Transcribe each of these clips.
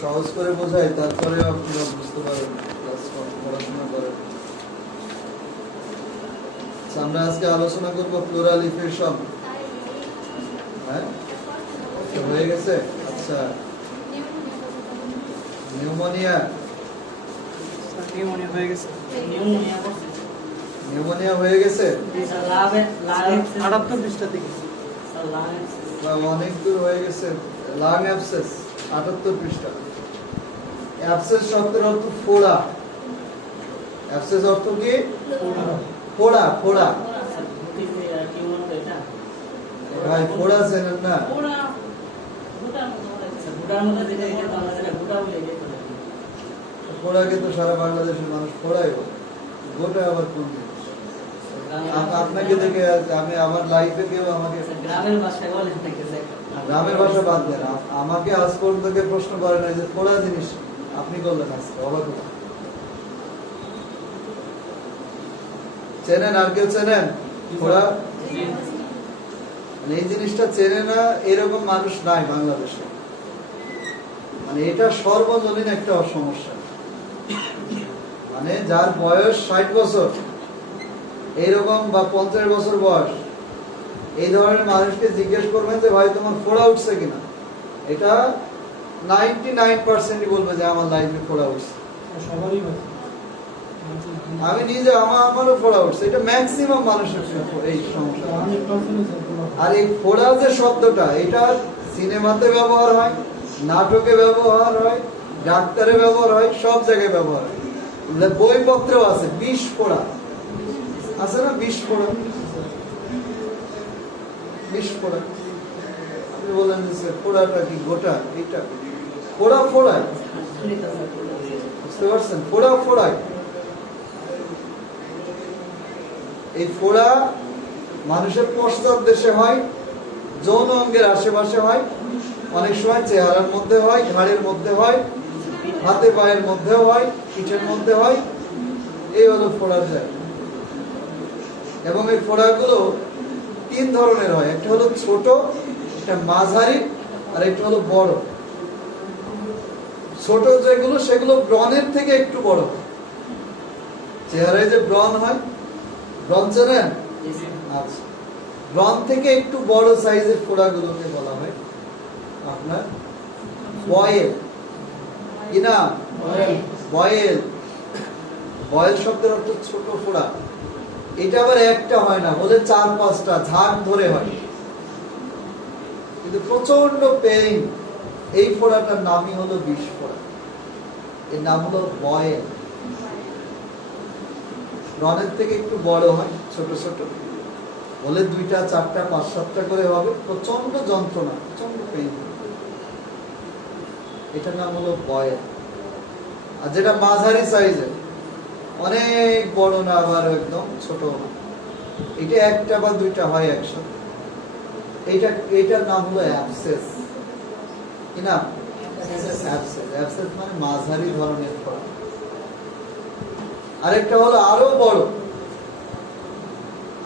সহজ করে বোঝাই, তারপরে আপনি বুঝতে পারেন, পড়াশোনা করেন। আমরা আজকে আলোচনা করবো প্লুরাল ইফেশন। হ্যাঁ, হয়ে গেছে। আচ্ছা, নিউমোনিয়া হয়ে গেছে। নিউমোনিয়া হয়ে গেছে, 78 পৃষ্ঠা থেকে অনেক দূর হয়ে গেছে। লাং অ্যাবসেস 78 পৃষ্ঠা। অ্যাবসেস শব্দের অর্থ ফোড়া। অ্যাবসেস অর্থ কি? ফোড়া। ফোড়া ভাই, ফোড়া চেনেন না? ফোড়াকে তো সারা বাংলাদেশের মানুষ ফোড়াই বলে। গোটা আবার কোন জিনিস? আপনাকে দেখে আমি আমার লাইফে কেউ আমাকে গ্রামের ভাষা বাদ দেন, আমাকে আজ পর্যন্ত কেউ প্রশ্ন করে না যে ফোড়া জিনিস আপনি করলেন আজকে। অবাক হলাম। চেনেন? আর কেউ চেনেন ফোড়া? মানে এই জিনিসটা চেনে না এরকম মানুষ নাই বাংলাদেশে। মানে এটা সর্বজনীন একটা সমস্যা। মানে যার বয়স 60 বছর এইরকম বা 50 বছর বয়স, এই ধরনের মানুষকে জিজ্ঞেস করবেন যে ভাই তোমার ফোড়া উঠছে কিনা, এটা 99% বলবে যে আমার লাইফে ফোড়া উঠছে। আমি নিজে আমারও ফোড়া উঠছে। এটা ম্যাক্সিমাম মানুষের এই সমস্যা। আর এই ফোড়া যে শব্দটা, এটা সিনেমাতে ব্যবহার হয়, নাটকে ব্যবহার হয়, ডাক্তারে ব্যবহার হয়, সব জায়গায় ব্যবহার হয়। বইপত্রেও আছে বিষ ফোড়া, আছে না? বিষ ফোড়া, বিষ ফোড়া। আপনি বলেন যে ফোড়াটা কি গোটা? এটা ফোড়া ফোড়ায়, বুঝতে পারছেন? ফোড়া ফোড়ায়। এই ফোড়া মানুষের পশ্চাৎ দেশে হয়, যৌন অঙ্গের আশেপাশে হয়, অনেক সময় চেহারার মধ্যে হয়, ঘাড়ের মধ্যে হয়, হাতে পায়ের মধ্যেও হয়, পিঠের মধ্যে হয়। এই হলো ফোড়ার জায়গা। এবং এই ফোড়াগুলো 3 ধরনের হয়। একটা হলো ছোট, একটা মাঝারি, আর একটা হলো বড়। ছোট যেগুলো সেগুলো ব্রণের থেকে একটু বড়। চেহারায় যে ব্রণ হয়, ব্রণ চেনেন? আচ্ছা, ব্রণ থেকে একটু বড় সাইজের ফোড়াগুলোকে বলা হয় আপনার বয়েল। কি না? বয়েল। বয়েল শব্দের অর্থ ছোট ফোড়া। এটা আবার একটা হয় না, বলে 4-5টা ঝাঁক ধরে হয়, কিন্তু প্রচন্ড পেইন। এই ফোড়াটার নামই হলো বিষ ফোড়া। এর নাম হলো বয়েল। ব্রণের থেকে একটু বড় হয়, ছোট ছোট, বলে 2টা 4টা 5-7টা করে হবে, প্রচন্ড যন্ত্রণা, প্রচন্ড পেইন। এটার নাম হলো বয়েল। আর যেটা মাঝারি সাইজের, অনেক বড় না আবার একদম ছোট, এটা 1টা বা 2টা হয় একসাথে, এইটার নাম হলো অ্যাবসেস। কি নাম? অ্যাবসেস। অ্যাবসেস মানে মাঝারি ধরনের ফোড়া। আরেকটা হলো আরো বড়।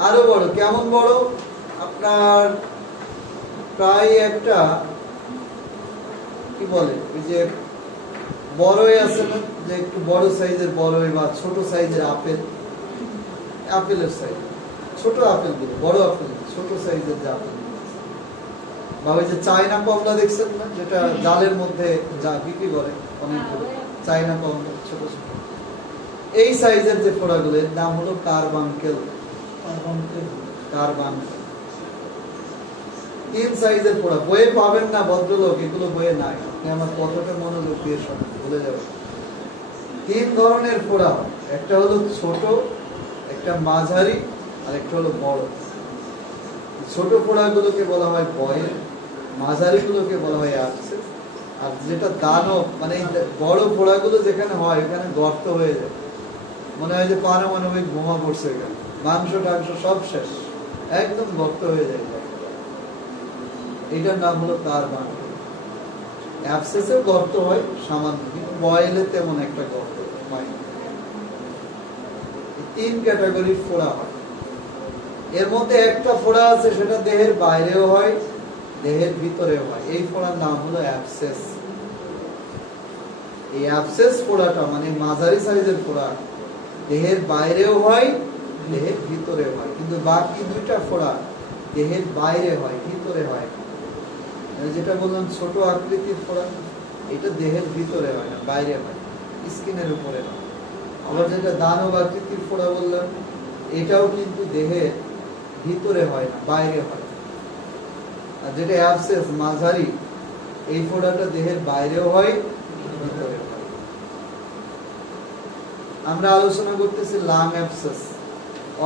আরো বড় কেমন বড়? আপনার প্রায় একটা কি বলে, ওই যে বড়ই আছে না, যে একটু বড় সাইজের বড়ই বা ছোট সাইজের আপেল, আপেলের সাইজ, ছোট আপেল গুলো, বড় আপেল, ছোট সাইজের যে আপেল, বা ওই যে চায়না কমলা দেখছেন না, যেটা জালের মধ্যে যা বিক্রি করে অনেকগুলো, চায়না কমলা ছোট ছোট, এই সাইজের যে ফোড়াগুলো, এর নাম হলো কার্বাঙ্কেল। কার্বাঙ্কেল 3 সাইজের ফোড়া। বইয়ে পাবেন না ভদ্রলোক, এগুলো বইয়ে নাই। আপনি আমার কতটা মনোযোগ দিয়ে শোনেন, ভুলে যাবেন। 3 ধরনের ফোড়া হয়। একটা হলো ছোট, একটা মাঝারি, আর একটা হলো বড়। ছোট ফোড়াগুলোকে বলা হয় বয়েল, মাঝারি গুলোকে বলা হয় অ্যাবসেস, আর যেটা দানব মানে বড় ফোড়াগুলো যেখানে হয় ওখানে গর্ত হয়ে যায়, মনে হয় যে পারমাণবিক বোমা পড়ছে এখানে, মাংস টাংস সব শেষ, একদম গর্ত হয়ে যায়। এটার নাম হলো কার্বাঙ্কেল। অ্যাবসেসের গর্ত হয় সামান্য, কিন্তু বয়েলে তেমন একটা গর্ত হয়। 3 ক্যাটাগরির ফোড়া হয়। এর মধ্যে একটা ফোড়া আছে সেটা দেহের বাইরেও হয়, দেহের ভিতরেও হয়। এই ফোড়ার নাম হলো অ্যাবসেস। এই অ্যাবসেস ফোড়াটা মানে মাঝারি সাইজের ফোড়া দেহের বাইরেও হয়, দেহের ভিতরেও হয়, কিন্তু বাকি দুইটা ফোড়া দেহের বাইরে হয়, ভিতরে হয় না। যেটা বললাম ছোট আকৃতির ফোড়া, এটা দেহের ভিতরে হয় না, বাইরে হয়, স্কিনের উপরে হয়। আবার যেটা দানব আকৃতির ফোড়া বললাম, এটাও কিন্তু দেহের ভিতরে হয় না, বাইরে হয়। আর যেটা অ্যাবসেস মাঝারি, এই ফোড়াটা দেহের বাইরেও হয়, ভিতরে হয়। আমরা আলোচনা করতেছি লাং অ্যাবসেস,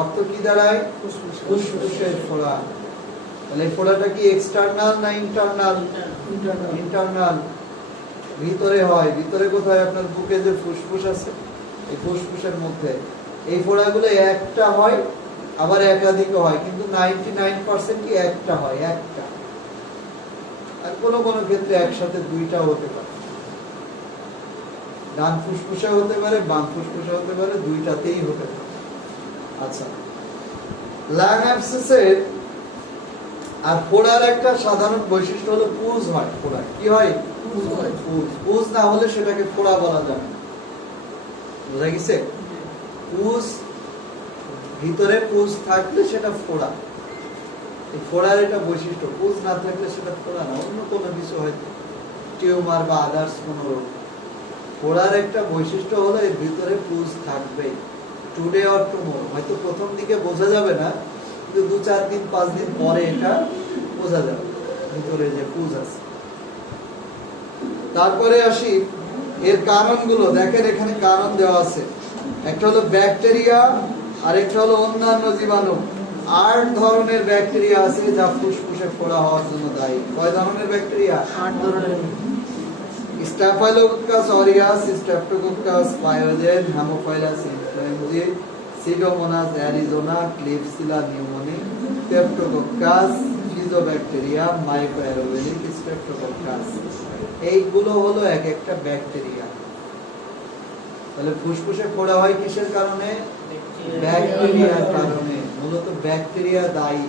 অর্থ কি দাঁড়ায়? ফুসফুসের ফোড়া। তাহলে এই ফোড়াটা কি এক্সটার্নাল না ইন্টারনাল? ইন্টারনাল। ভিতরে হয়। ভিতরে কোথায়? আপনার বুকে যে ফুসফুস আছে, এই ফুসফুসের মধ্যে। এই ফোড়াগুলো একটা হয়, আবার একাধিকও হয়, কিন্তু 99% কি একটা হয়, একটা। আর কোনো কোনো ক্ষেত্রে একসাথে দুইটাও হতে পারে। ডান ফুসফুসে হতে পারে, বাম ফুসফুসে হতে পারে, দুইটাতেই হতে পারে। আচ্ছা, লাং অ্যাবসেসের আর ফোড়ার একটা সাধারণ বৈশিষ্ট্য হলো পুজ হয়। ফোড়া কি হয়? পুজ হয়। পুজ না হলে সেটাকে ফোড়া বলা যায় না। বুঝা গেছে? পুজ, ভিতরে পুজ থাকলে সেটা ফোড়া। এই ফোড়ার এটা বৈশিষ্ট্য। পুজ না থাকলে সেটা ফোড়া না, অন্য কোনো কিছু হয়তো টিউমার বা আদার্স কোনো রোগ। ফোড়ার একটা বৈশিষ্ট্য হলো এর ভিতরে পুজ থাকবে। টুডে অর টুমরো, হয়তো প্রথম দিকে বোঝা যাবে না, কিন্তু 2-4 দিন 5 দিন পরে এটা বোঝা যাবে ভিতরে যে পুজ আছে। তারপরে আসি এর কারণগুলো। দেখেন এখানে কারণ দেওয়া আছে। একটা হলো ব্যাকটেরিয়া, আর একটা হলো অন্যান্য জীবাণু। 8 ধরনের ব্যাকটেরিয়া আছে যা ফুসফুসে ফোড়া হওয়ার জন্য দায়ী। কয় ধরনের ব্যাকটেরিয়া? 8 ধরনের। Staphylococcus aureus, streptococcus pyogenes, haemophilus influenzae, pseudomonas aeruginosa, klebsiella pneumoniae, streptococcus, fusobacteria, microaerophilic streptococcus. এইগুলো হলো এক একটা ব্যাকটেরিয়া। তাহলে ফুসফুসে ফোড়া হয় কিসের কারণে? ব্যাকটেরিয়ার কারণে। মূলত ব্যাকটেরিয়া দায়ী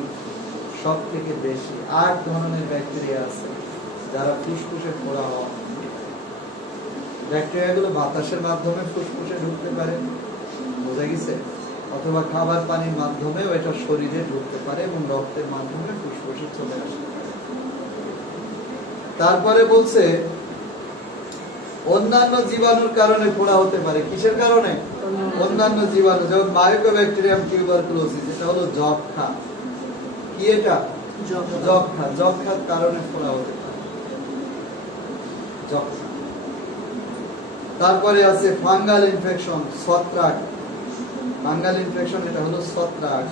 সব থেকে বেশি। 8 ধরনের ব্যাকটেরিয়া আছে যারা ফুসফুসে ফোড়া হয়। ব্যাকটেরিয়াগুলো বাতাসের মাধ্যমে ফুসফুসে ঢুকতে পারে, বোঝা গেছে, অথবা খাবার পানির মাধ্যমেও এটা শরীরে ঢুকতে পারে এবং রক্তের মাধ্যমে ফুসফুসে চলে আসতে পারে। তারপরে বলছে অন্যান্য জীবাণুর কারণে ফোড়া হতে পারে। কিসের কারণে? অন্যান্য জীবাণু, যেমন মাইকোব্যাকটেরিয়াম টিউবারকুলোসিস, এটা হলো যক্ষা। কি এটা? যক্ষা। যক্ষার কারণে ফোড়া হতে পারে, যক্ষা। তারপরে আছে ফাঙ্গাল ইনফেকশন, ছত্রাক। ফাঙ্গাল ইনফেকশন এটা হলো ছত্রাক।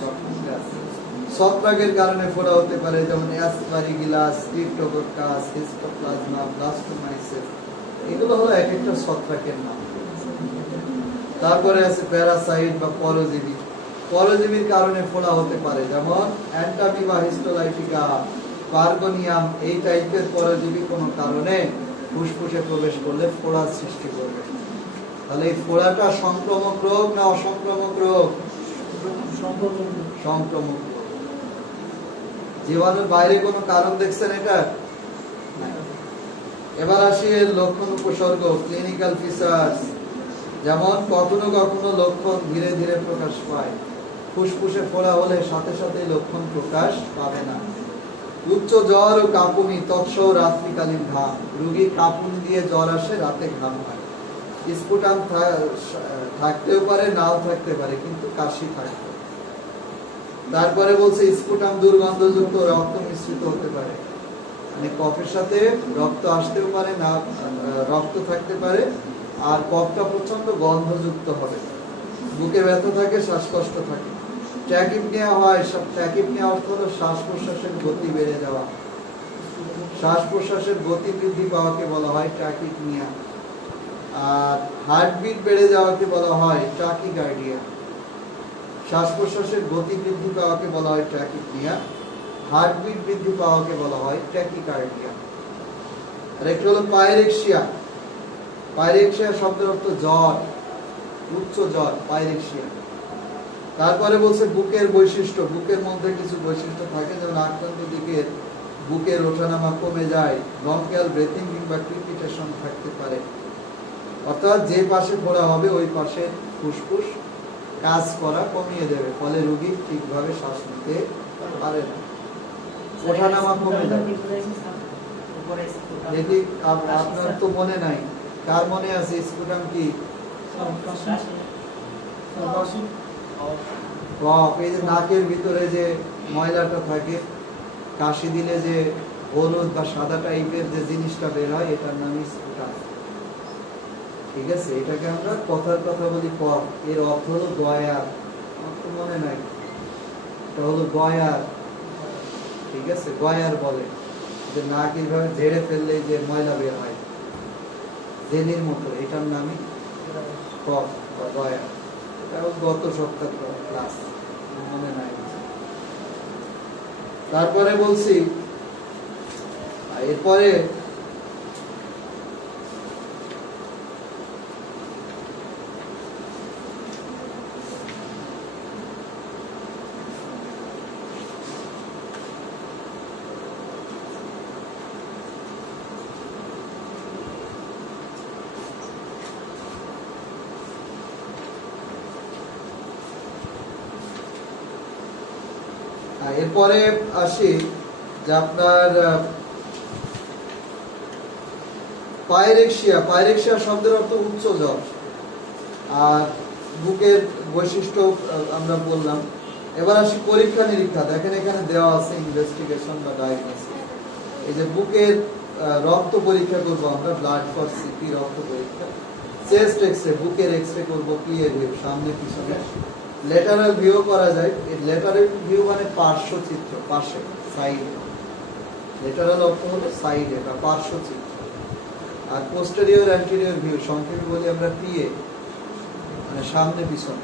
ছত্রাকের কারণে ফোড়া হতে পারে, যেমন অ্যাসপারিগিলাস, ক্রিপ্টোকোকাস, হিস্টোপ্লাজমা, ব্লাস্টোমাইসিস। এগুলো হলো এক একটা ছত্রাকের নাম। তারপরে আছে প্যারাসাইট বা পরজীবী। পরজীবীর কারণে ফোড়া হতে পারে, যেমন অ্যান্টামিবা হিস্টোলাইটিকা, পারগোনিয়াম। এই টাইপের পরজীবী কোনো কারণে ফুসফুসে প্রবেশ করলে ফোড়ার সৃষ্টি করবে। তাহলে এই ফোড়াটা সংক্রামক রোগ না অসংক্রামক রোগ? সংক্রামক রোগ। জীবাণুর বাইরে কোনো কারণ দেখছেন এটা? এবার আসি এর লক্ষণ উপসর্গ, ক্লিনিক্যাল ফিচার্স। যেমন কখনো কখনো লক্ষণ ধীরে ধীরে প্রকাশ পায়। ফুসফুসে ফোড়া হলে সাথে সাথে লক্ষণ প্রকাশ পাবে না। উচ্চ জ্বর ও কাঁপুনি, তৎসহ রাত্রিকালীন ঘাম। রোগীর কাঁপুনি দিয়ে জ্বর আসে, রাতে ঘাম হয়। স্পুটাম থাকতেও পারে, নাও থাকতে পারে, কিন্তু কাশি থাকবে। তারপরে বলছে স্পুটাম দুর্গন্ধযুক্ত, রক্ত মিশ্রিত হতে পারে। মানে কফের সাথে রক্ত আসতেও পারে, না রক্ত থাকতে পারে, আর কফটা প্রচন্ড গন্ধযুক্ত হবে। বুকে ব্যথা থাকে, শ্বাসকষ্ট থাকে। ট্যাকিপনিয়া হয়। ট্যাকিপনিয়া অর্থ হলো শ্বাস প্রশ্বাসের গতি বেড়ে যাওয়া। শ্বাস প্রশ্বাসের গতি বৃদ্ধি পাওয়াকে বলা হয় ট্যাকিপনিয়া। আর হার্টবিট বেড়ে যাওয়াকে বলা হয় ট্যাকিকার্ডিয়া। শ্বাস প্রশ্বাসের গতি বৃদ্ধি পাওয়াকে বলা হয় ট্যাকিপনিয়া, হার্টবিট বৃদ্ধি পাওয়াকে বলা হয় ট্যাকিকার্ডিয়া। আর একটা হলো পাইরেক্সিয়া। পাইরেক্সিয়া শব্দের অর্থ জ্বর, উচ্চ জ্বর, পাইরেক্সিয়া। তারপরে বলছে বুকের বৈশিষ্ট্য। বুকের মধ্যে কিছু বৈশিষ্ট্য থাকে, যেমন আক্রান্ত দিকের বুকের ওঠানামা কমে যায়, ব্রঙ্কিয়াল ব্রেথিং কিংবা ক্রিপিটেশন থাকতে পারে। অর্থাৎ যে পাশে ফোড়া হবে ওই পাশে ফুসফুস কাজ করা কমিয়ে দেবে, ফলে রোগী ঠিকভাবে শ্বাস নিতে পারে না, ওঠানামা কমে যাবে। এটি আপনার তো মনে নাই, কার মনে আছে স্পুটাম কি? কফ, এই যে নাকের ভিতরে যে ময়লাটা থাকে, কাশি দিলে যে হলুদ বা সাদা টাইপের যে জিনিসটা বের হয়, এটার নামই স্পুটাম। ঠিক আছে, এটাকে আমরা কথার কথা বলি কফ, এর অর্থ হলো গয়ার। আমার তো মনে নাই, এটা হলো গয়ার। ঠিক আছে, গয়ার বলে যে নাক এইভাবে ঝেড়ে ফেললে যে ময়লা বের হয় জেলির মতো, এটার নামই কফ বা গয়ার। এটা গত সপ্তাহ ক্লাস, মনে নাই। তারপরে বলছি, এরপরে এরপরে আসি যে আপনার পাইরেক্সিয়া। পাইরেক্সিয়া শব্দের অর্থ উচ্চ জ্বর। আর বুকের বৈশিষ্ট্য আমরা বললাম। এবার আসি পরীক্ষা নিরীক্ষা। দেখেন এখানে দেওয়া আছে ইনভেস্টিগেশন বা ডায়াগনোসিস। এই যে বুকের রক্ত পরীক্ষা করব আমরা, ব্লাড ফর সিটি রক্ত পরীক্ষা, চেস্ট এক্সরে, বুকের এক্সরে করব, পিএ ভিউ, সামনে পিছনে, লেটারাল ভিউ করা যায়। লেটারাল ভিউ মানে পার্শ্ব চিত্র, পাশে, সাইড। লেটারাল অর্থ হলো সাইডে বা পার্শ্ব চিত্র। আর পোস্টেরিয়র অ্যান্টেরিয়র ভিউ, সংক্ষেপে বলি আমরা পিএ, মানে সামনে পিছনে।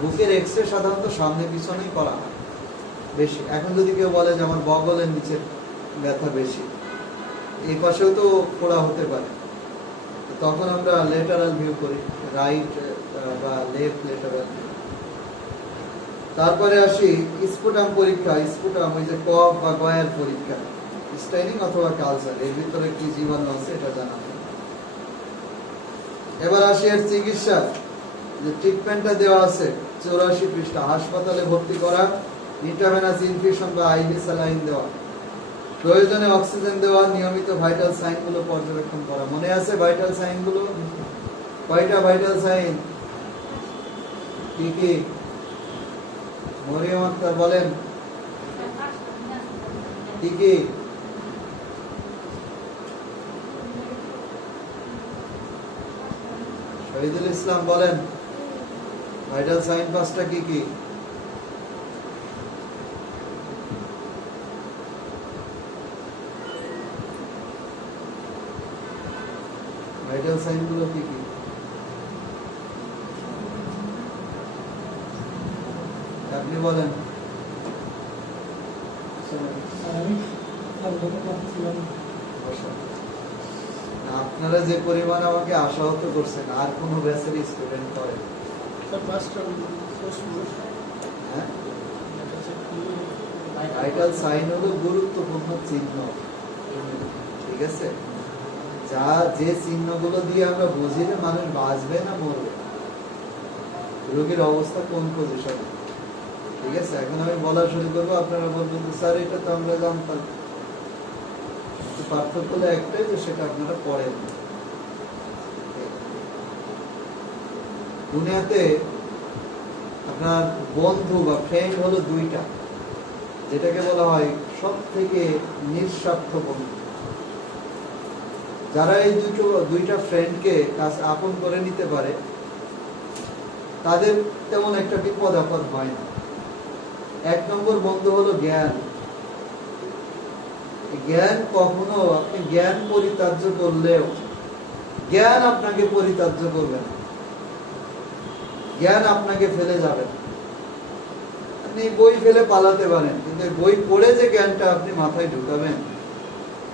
বুকের এক্সরে সাধারণত সামনে পিছনেই করা হয় বেশি। এখন যদি কেউ বলে যে আমার বগলের নিচে ব্যথা বেশি, এই পাশেও তো ফোড়া হতে পারে, তখন আমরা লেটারাল ভিউ করি, রাইট বা লেফট লেটারাল ভিউ। তারপরে আসি স্পুটাম পরীক্ষা। স্পুটাম ওই যে কফ বা গয়ার পরীক্ষা, স্টাইনিং অথবা কালচার, এর ভিতরে কি জীবাণু আছে এটা জানা হয়। এবার আসি এর চিকিৎসা। যে ট্রিটমেন্টটা দেওয়া আছে 84 পৃষ্ঠা। হাসপাতালে ভর্তি করা, ইন্ট্রাভেনাস ইনফিউশন বা আইভি স্যালাইন দেওয়া, প্রয়োজনে অক্সিজেন দেওয়া, নিয়মিত ভাইটাল সাইন গুলো পর্যবেক্ষণ করা। মনে আছে ভাইটাল সাইন গুলো? কয়টা ভাইটাল সাইন? কি কি? মরিয়ম আক্তার বলেন কি কি? শহীদুল ইসলাম বলেন ভাইটাল সাইন পাঁচটা কি কি? ভাইটাল সাইন গুলো কি কি? আপনি বলেন। আপনারা যে পরিমাণ আমাকে আশাহত করছেন, আর কোন ব্যাচের স্টুডেন্ট করেন? ভাইটাল সাইন হলো গুরুত্বপূর্ণ চিহ্ন। ঠিক আছে, যা যে চিহ্নগুলো দিয়ে আমরা বুঝি যে মানুষ বাঁচবে না মরবে, রোগীর অবস্থা কোন পজিশনে। ঠিক আছে, এখন আমি বলা শুরু করবো, আপনারা বলবেন স্যার এটা তো আমরা জানতাম। পার্থক্য হলো একটাই, যে সেটা আপনারা পড়েন। দুনিয়াতে আপনার বন্ধু বা ফ্রেন্ড হলো দুইটা, যেটাকে বলা হয় সব থেকে নিঃস্বার্থ বন্ধু। যারা এই দুইটা ফ্রেন্ডকে কাছে আপন করে নিতে পারে, তাদের তেমন একটা বিপদ আপদ হয় না। এক নম্বর বন্ধু হলো জ্ঞান। জ্ঞান কখনো, আপনি জ্ঞান পরিত্যাজ্য করলেও জ্ঞান আপনাকে পরিত্যাজ্য করবে না, জ্ঞান আপনাকে ফেলে যাবে না। আপনি বই ফেলে পালাতে পারেন, কিন্তু বই পড়ে যে জ্ঞানটা আপনি মাথায় ঢুকাবেন,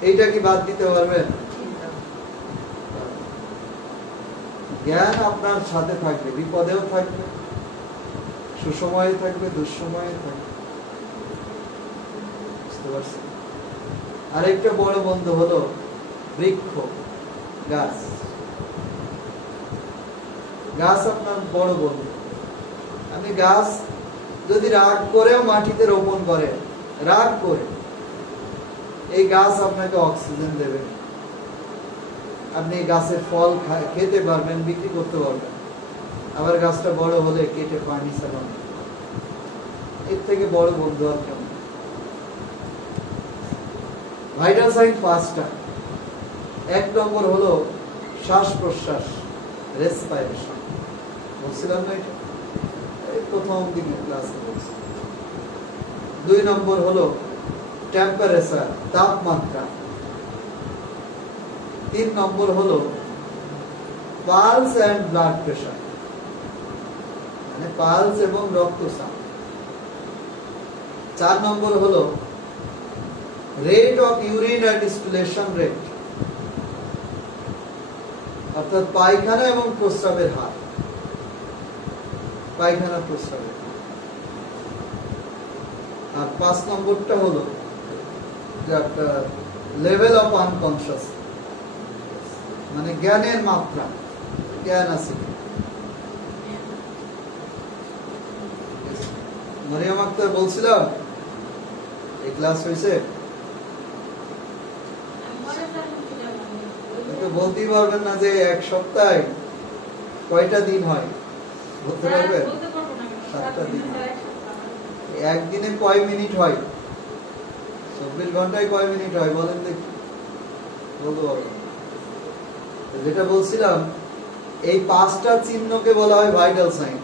এইটা কি বাদ দিতে পারবেন? জ্ঞান আপনার সাথে থাকবে, বিপদেও থাকবে, সুসময়ে থাকবে, দুঃসময়ে থাকবে। বুঝতে পারছেন? আরেকটা বড় বন্ধু হলো বৃক্ষ, গাছ। গাছ আপনার বড় বন্ধু। আপনি গাছ যদি রাগ করেও মাটিতে রোপণ করেন, রাগ করে, এই গাছ আপনাকে অক্সিজেন দেবে, আপনি গাছের ফল খেতে পারবেন, বিক্রি করতে পারবেন, আবার গাছটা বড় হলে কেটে ফার্নিচার বানাবেন। এর থেকে বড় বন্ধু আর কেমন। ভাইটাল সাইন 5টা। 1 নম্বর হলো শ্বাস প্রশ্বাস, রেসপিরেশন। বলছিলাম না এটা এই প্রথম দিনে ক্লাসে বলছি। 2 নম্বর হলো টেম্পারেচার, তাপমাত্রা। 3 নম্বর হলো পালস এন্ড ব্লাড প্রেশার, মানে পালস এবং রক্তচাপ। 4 নম্বর হলো রেট অফ ইউরিন আর ডিস্টিলেশন রেট, অর্থাৎ পায়খানা এবং প্রস্রাবের হার, পায়খানা প্রস্রাবের। আর 5 নম্বরটা হলো যে আপনার লেভেল অফ আনকনসিয়াস, মানে জ্ঞানের মাত্রা, জ্ঞান আছে। মরিয়ম আক্তার বলছিলাম এই ক্লাস হয়েছে, বলতেই পারবেন না যে 1 সপ্তাহে কয়টা দিন হয়, বলতে পারবেন? 7টা দিন। একদিনে কয় মিনিট হয়? 24 ঘন্টায় কয় মিনিট হয় বলেন দেখি, বলতে পারবেন? যেটা বলছিলাম, এই 5টা চিহ্নকে বলা হয় ভাইটাল সাইন।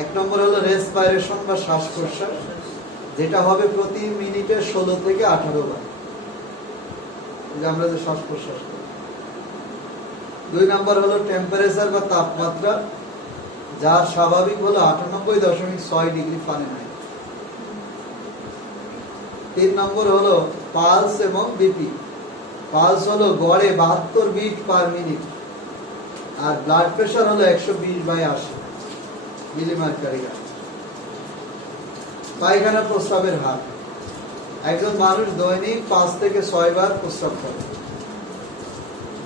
1 নম্বর হলো রেসপিরেশন বা শ্বাস প্রশ্বাস, যেটা হবে প্রতি মিনিটে 16 থেকে 18 বার, যে আমরা যে শ্বাস প্রশ্বাস করি। 2 নম্বর হলো টেম্পারেচার বা তাপমাত্রা, যা স্বাভাবিক হলো 98.6 ডিগ্রি ফারেনহাইট। 3 নম্বর হলো পালস এবং বিপি। পালস হলো গড়ে 72 বিট পার মিনিট, আর ব্লাড প্রেশার হলো 120/80 মিলিমার্কারি। পায়খানা প্রস্রাবের হার, একজন মানুষ দৈনিক 5 থেকে 6 বার প্রস্রাব করে।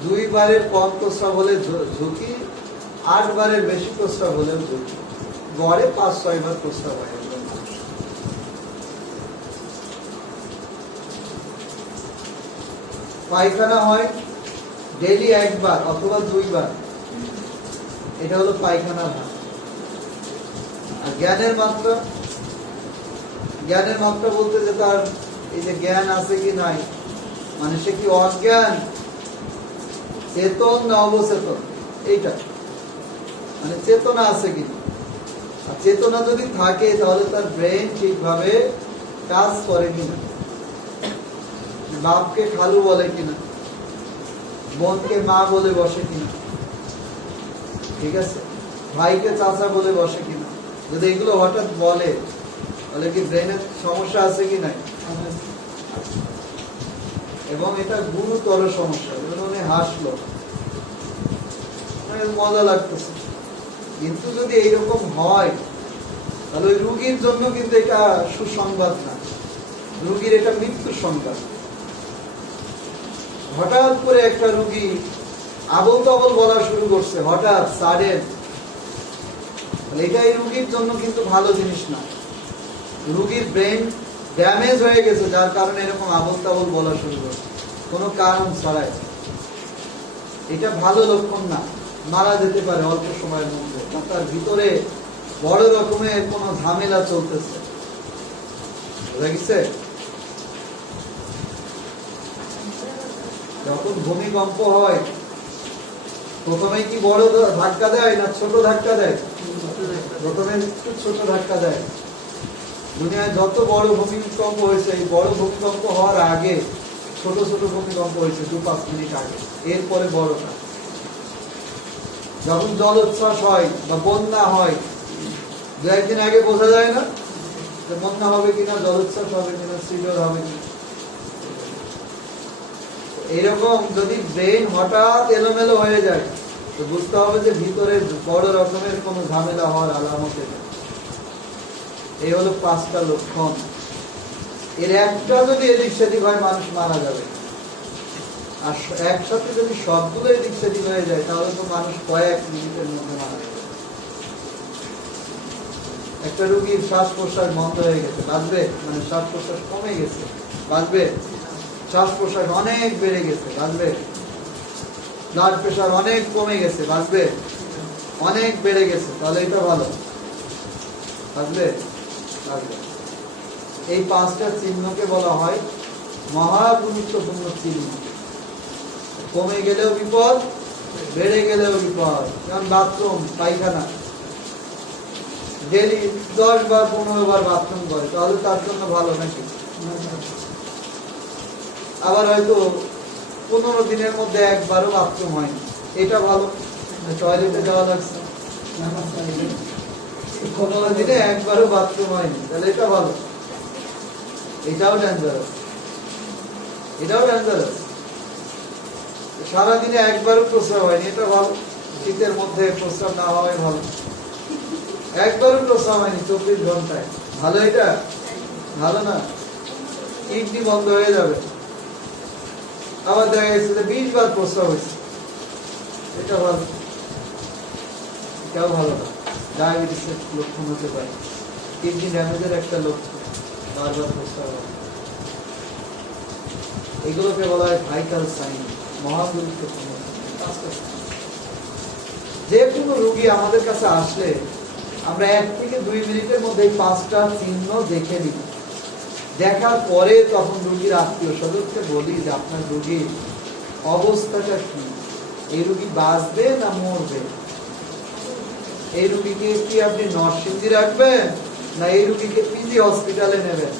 2 বারের কম প্রস্রাব হলে ঝুঁকি, 8 বারের বেশি প্রস্রাব হলেও ঝুঁকি। গড়ে 5-6 বার প্রস্রাব হয় একজন মানুষ। পায়খানা হয় ডেইলি 1 বার অথবা 2 বার, এটা হলো পায়খানার হার। আর জ্ঞানের মাত্রা, জ্ঞানের মাত্রা বলতে যে তার এই যে জ্ঞান আছে কি নাই, মানে সে কি অজ্ঞান, চেতন না অবচেতন, এইটা মানে চেতনা আছে কিনা। আর চেতনা যদি থাকে তাহলে তার ব্রেন ঠিকভাবে কাজ করে কিনা, বাপকে খালু বলে কিনা, বোনকে মা বলে বসে কিনা, ঠিক আছে, ভাইকে চাচা বলে বসে কিনা। যদি এগুলো হঠাৎ বলে তাহলে কি ব্রেনের সমস্যা আছে কি নাই? এবং এটা গুরুতর সমস্যা। উনি হাসলো, মজা লাগতেছে, কিন্তু যদি এইরকম হয় তাহলে ওই রুগীর জন্য কিন্তু এটা সুসংবাদ না, রুগীর এটা মৃত্যুর সংবাদ। হঠাৎ করে একটা রুগী আবল তাবল বলা শুরু করছে, হঠাৎ সাডেন, এটা এই রুগীর জন্য কিন্তু ভালো জিনিস না। রুগীর ব্রেন ড্যামেজ হয়ে গেছে, যার কারণে এরকম আবল তাবল বলা শুরু করছে কোনো কারণ ছাড়াই। এটা ভালো লক্ষণ না, মারা যেতে পারে অল্প সময়ের মধ্যে, তার ভিতরে বড় রকমের কোনো ঝামেলা চলতেছে। বুঝা গেছে? যখন ভূমিকম্প হয় প্রথমে কি বড় ধাক্কা দেয় না ছোট ধাক্কা দেয়? প্রথমে একটু ছোট ধাক্কা দেয়। দুনিয়ায় যত বড় ভূমিকম্প হয়েছে, এই বড় ভূমিকম্প হওয়ার আগে ছোট ছোট ভূমিকম্প হয়েছে 2-5 মিনিট আগে, এরপরে বড়টা। যখন জলোচ্ছ্বাস হয় বা বন্যা হয়, 2-1 দিন আগে বোঝা যায় না যে বন্যা হবে কিনা, জলোচ্ছ্বাস হবে কিনা, সিডর হবে কিনা। এরকম যদি ব্রেন হঠাৎ এলোমেলো হয়ে যায় তো বুঝতে হবে যে ভিতরে বড় রকমের কোনো ঝামেলা হওয়ার আলামত। এই হলো 5টা লক্ষণ। এর একটা যদি এদিক সেদিক হয় মানুষ মারা যাবে। আর একসাথে যদি সবগুলো এদিক সেদিক হয়ে যায় তাহলে তো মানুষ কয়েক মিনিটের মধ্যে মারা যাবে। একটা রোগীর শ্বাস প্রশ্বাস বন্ধ হয়ে গেছে, বাঁচবে? মানে শ্বাস প্রশ্বাস কমে গেছে, বাঁচবে? শ্বাস প্রশ্বাস অনেক বেড়ে গেছে, বাঁচবে? ব্লাড প্রেশার অনেক কমে গেছে, বাঁচবে? অনেক বেড়ে গেছে, তাহলে এটা ভালো, বাঁচবে? বাঁচবে। এই পাঁচটা চিহ্নকে বলা হয় মহা গুরুত্বপূর্ণ চিহ্ন। কমে গেলেও বিপদ, বেড়ে গেলেও বিপদ। যেমন বাথরুম, পায়খানা, ডেলি 10 বার 15 বার বাথরুম করে, তাহলে তার জন্য ভালো নাকি? আবার হয়তো 15 দিনের মধ্যে একবারও বাথরুম হয়নি, এটা ভালো? টয়লেটে যাওয়া লাগছে, 15 দিনে একবারও বাথরুম হয়নি, তাহলে এটা ভালো? এটাও ডেঞ্জারাস, এটাও ডেঞ্জারাস। সারাদিনে একবারও প্রস্রাব হয়নি, এটা ভালো? শীতের মধ্যে প্রস্রাব না হওয়াই ভালো। একবারও প্রস্রাব হয়নি 24 ঘন্টায়, ভালো? এটা ভালো না? কিডনি বন্ধ হয়ে যাবে। আবার দেখা গেছে যে 20 বার প্রস্রাব হয়েছে, এটা ভালো? এটাও ভালো না। ডায়াবেটিসের লক্ষণ হতে পারে, কিডনি ড্যামেজের একটা লক্ষণ, বারবার প্রস্রাব হয়। এগুলোকে বলা হয় ভাইটাল সাইন, মহা গুরুত্বপূর্ণ। যে কোনো রোগী আমাদের কাছে আসলে আমরা 1 থেকে 2 মিনিটের মধ্যে এই 5টা চিহ্ন দেখে নিই। দেখার পরে তখন রোগীর আত্মীয় স্বজনকে বলি যে আপনার রোগীর অবস্থাটা কি, এই রোগী বাঁচবে না মরবে? এই রোগীকে কি আপনি নরসিংদী রাখবেন না এই রোগীকে পিজি হসপিটালে নেবেন?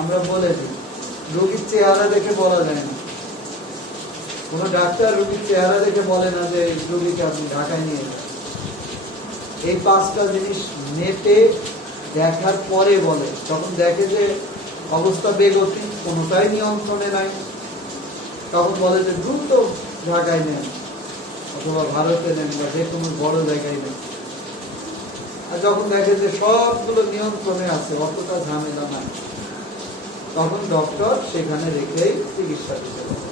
আমরা বলে দিই। রোগীর চেহারা দেখে বলা যায় না, কোনো ডাক্তার রোগীর চেহারা দেখে বলে না যে রোগীকে আপনি ঢাকায় নিয়ে যান। এই 5টা জিনিস নেটে দেখার পরে বলে, তখন দেখে যে অবস্থা বেগতিক, কোনোটাই নিয়ন্ত্রণে নাই, তখন বলে যে দ্রুত ঢাকায় নেন অথবা ভারতে নেন বা যে কোনো বড় জায়গায় নেন। আর যখন দেখে যে সবগুলো নিয়ন্ত্রণে আছে, অতটা ঝামেলা নাই, তখন ডক্টর সেখানে রেখেই চিকিৎসা দিতে পারে।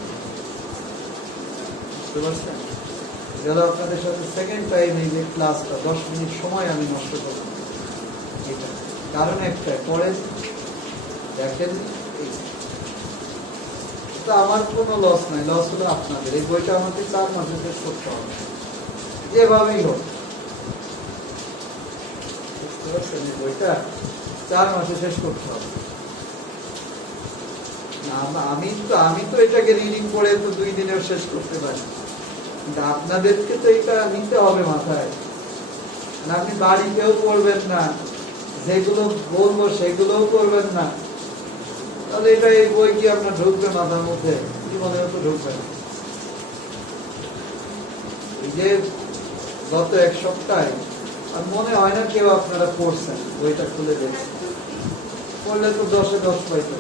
বুঝতে পারছেন? গেল আপনাদের সাথে সেকেন্ড টাইম এই যে ক্লাসটা 10 মিনিট সময় আমি নষ্ট করলাম, এটা কারণ একটা পরে দেখেন। এটা আমার কোনো লস নাই, লস হলো আপনাদের। এই বইটা আমাকে 4 মাসে শেষ করতে হবে, যেভাবেই হোক। বুঝতে পারছেন? এই বইটা 4 মাসে শেষ করতে হবে। আমি তো এটাকে রিডিং করে তো 2 দিনেও শেষ করতে পারি, কিন্তু আপনাদেরকে তো এটা নিতে হবে মাথায়। আপনি বাড়িতেও পড়বেন না, যেগুলো বলবো সেগুলোও করবেন না, তাহলে এটা এই বই কি আপনার ঢুকবে মাথার মধ্যে? জীবনেও তো ঢুকবে না। এই যে গত 1 সপ্তাহে আর মনে হয় না কেউ আপনারা পড়ছেন, বইটা খুলে দেখছেন। পড়লে তো 10-এ 10 পাইতো।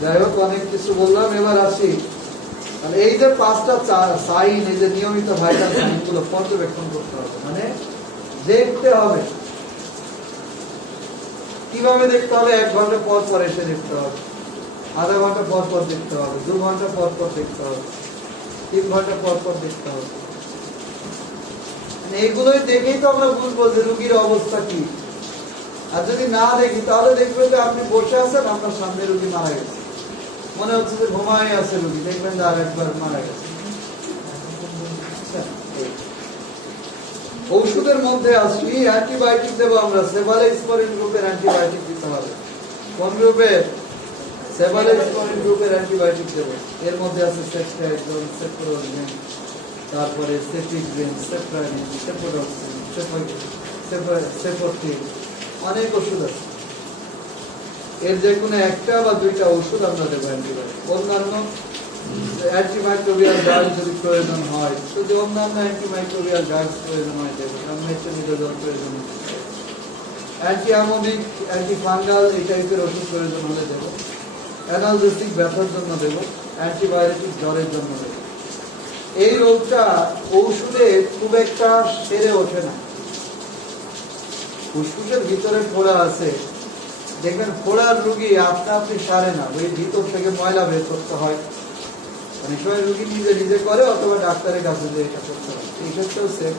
যাই হোক, অনেক কিছু বললাম, এবার আসি। এই যে 5টা সাইন, এই যে নিয়মিত ভাইটাল সাইন গুলো পর্যবেক্ষণ করতে হবে, মানে দেখতে হবে। কিভাবে দেখতে হবে? 1 ঘন্টা পর পর এসে দেখতে হবে, আধা ঘন্টা পর পর দেখতে হবে, 2 ঘন্টা পর পর দেখতে হবে, 3 ঘন্টা পর পর দেখতে হবে। এইগুলোই দেখেই তো আমরা বুঝবো যে রোগীর অবস্থা কি। আর যদি না দেখি তাহলে দেখবেন যে আপনি বসে আছেন, আপনার সামনে রোগী মারা গেছে, মনে হচ্ছে যে ঘুমায় আছে রোগী, দেখবেন যে আরেকবার মারা গেছে। ঔষধের মধ্যে আসি, অ্যান্টিবায়োটিক দেবো আমরা। সেফালোস্পোরিন গ্রুপের অ্যান্টিবায়োটিক দিতে হবে। কোন গ্রুপের? সেফালোস্পোরিন গ্রুপের অ্যান্টিবায়োটিক দেবো। এর মধ্যে আছে সেফট্রাইজোন, সেফ্রোজেন, তারপরে সেফিগ্রেন, সেফ্রালিন, সেফোডক্সিন, সেফোটিন, অনেক ওষুধ আছে। এর যে কোনো একটা বা 2টা ওষুধ আমরা দেবো অ্যান্টিবায়োটিক। অন্যান্য অ্যান্টিমাইক্রোবিয়াল ড্রাগ যদি প্রয়োজন হয়, তো যে অন্যান্য অ্যান্টিমাইক্রোবিয়াল ড্রাগ প্রয়োজন হয় দেবো, মেট্রোনিডাজল প্রয়োজন, অ্যান্টিঅ্যামোনিক, অ্যান্টিফাঙ্গাল এই টাইপের ওষুধ প্রয়োজন হলে দেবো, অ্যানালজেসিক ব্যথার জন্য দেবো, অ্যান্টিবায়োটিক জ্বরের জন্য দেবো। এই রোগটা ঔষধে খুব একটা সেরে ওঠে না। ফুসফুসের ভিতরে ফোড়া আছে, দেখবেন ফোড়ার রুগী আপনা আপনি সারে না, ওই ভিতর থেকে ময়লা বের করতে হয়। অনেক সময় রুগী নিজে নিজে করে অথবা ডাক্তারের কাছে যে এটা করতে হয়। এই ক্ষেত্রেও সেম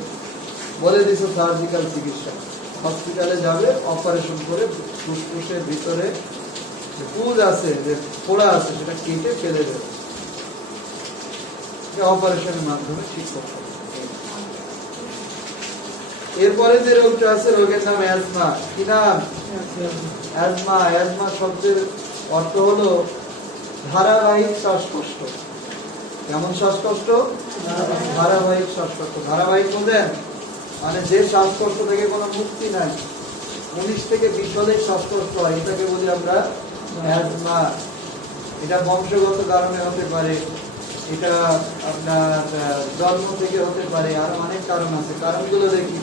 বলে দিচ্ছে সার্জিক্যাল চিকিৎসা, হসপিটালে যাবে, অপারেশন করে ফুসফুসের ভিতরে পুজ আছে, যে ফোড়া আছে, সেটা কেটে ফেলে দেবে, অপারেশনের মাধ্যমে ঠিক করতে হবে। এরপরে যে রোগটা আছে, রোগের নাম অ্যাজমা। কি নাম? অ্যাজমা। অ্যাজমা শব্দের অর্থ হলো ধারাবাহিক শ্বাসকষ্ট। কেমন শ্বাসকষ্ট? ধারাবাহিক শ্বাসকষ্ট। ধারাবাহিক বোঝেন? মানে যে শ্বাসকষ্ট থেকে কোনো মুক্তি নাই, 19 থেকে 20 হলে শ্বাসকষ্ট হয়, এটাকে বলি আমরা অ্যাজমা। এটা বংশগত কারণে হতে পারে, এটা আপনার জন্ম থেকে হতে পারে, আর অনেক কারণ আছে। কারণগুলো দেখি।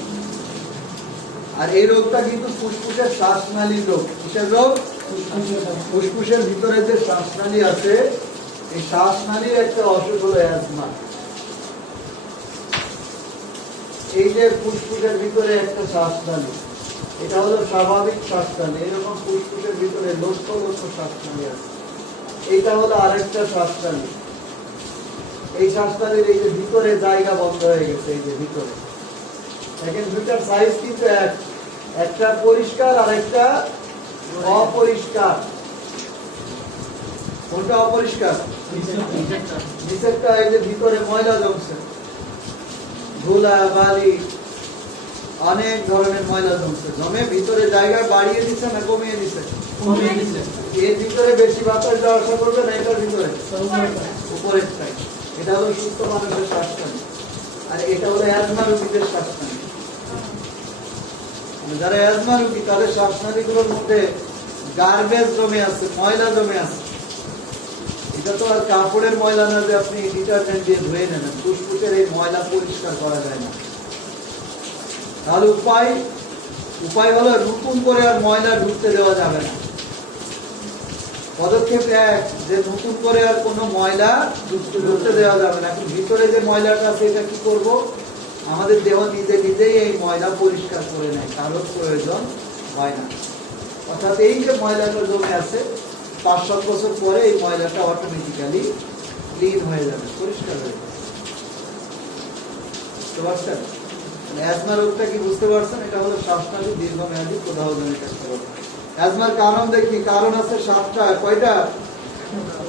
আর এই রোগটা কিন্তু ফুসফুসের শ্বাসনালীর রোগ। কিসের রোগ? ফুসফুসের ভিতরে যে শ্বাসনালী আছে, এই শ্বাসনালীর একটা অসুখ হলো অ্যাজমা। এই যে ফুসফুসের ভিতরে একটা শ্বাসনালী, এটা হলো স্বাভাবিক শ্বাসনালী। এরকম ফুসফুসের ভিতরে লক্ষ লক্ষ শ্বাসনালী আছে। এইটা হলো আরেকটা শ্বাসনালী। এই শ্বাসনালীর এই যে ভিতরে জায়গা বন্ধ হয়ে গেছে, এই যে ভিতরে দেখেন দুইটার সাইজ কিন্তু একটা পরিষ্কার আর একটা অপরিষ্কার। কোনটা অপরিষ্কার? নিচেরটা। এই যে ভিতরে ময়লা জমছে, ধুলা বালি অনেক ধরনের ময়লা জমছে, জমে ভিতরে জায়গা বাড়িয়ে দিচ্ছে না কমিয়ে দিচ্ছে? এর ভিতরে বেশি বাতাস যাওয়া আসা করবে না, এটার ভিতরে উপরেরটাই। এটা হলো সুস্থ মানুষের শ্বাসনালী, আর এটা হলো অ্যাজমা রোগীদের শ্বাসনালী। যারা অ্যাজমা রোগী, তাদের শ্বাসনালীগুলোর মধ্যে গার্বেজ জমে আছে, ময়লা জমে আছে। এটা তো আর কাপড়ের ময়লা না যে আপনি ডিটারজেন্ট দিয়ে ধুয়ে নেবেন, ফুসফুসের এই ময়লা পরিষ্কার করা যায় না। তাহলে উপায় হলো নতুন করে আর ময়লা ঢুকতে দেওয়া যাবে না। পদক্ষেপ এক, যে নতুন করে আর কোনো ময়লা ঢুকতে দেওয়া যাবে না। এখন ভিতরে যে ময়লাটা আছে, এটা কি করব? আমাদের দেহ নিজে নিজেই এই ময়লা পরিষ্কার করে নেয়, কারোর প্রয়োজন হয় না। অর্থাৎ এই যে ময়লাটা জমে আছে, 5-7 বছর পরে এই ময়লাটা অটোমেটিক্যালি ক্লিন হয়ে যাবে, পরিষ্কার হয়ে যাবে। বুঝতে পারছেন? অ্যাজমা রোগটা কি বুঝতে পারছেন? এটা হলো শ্বাসনালী দীর্ঘমেয়াদী প্রদাহজনিত একটা রোগ। অ্যাজমার কারণ দেখি। কারণ আছে 7টা। কয়টা?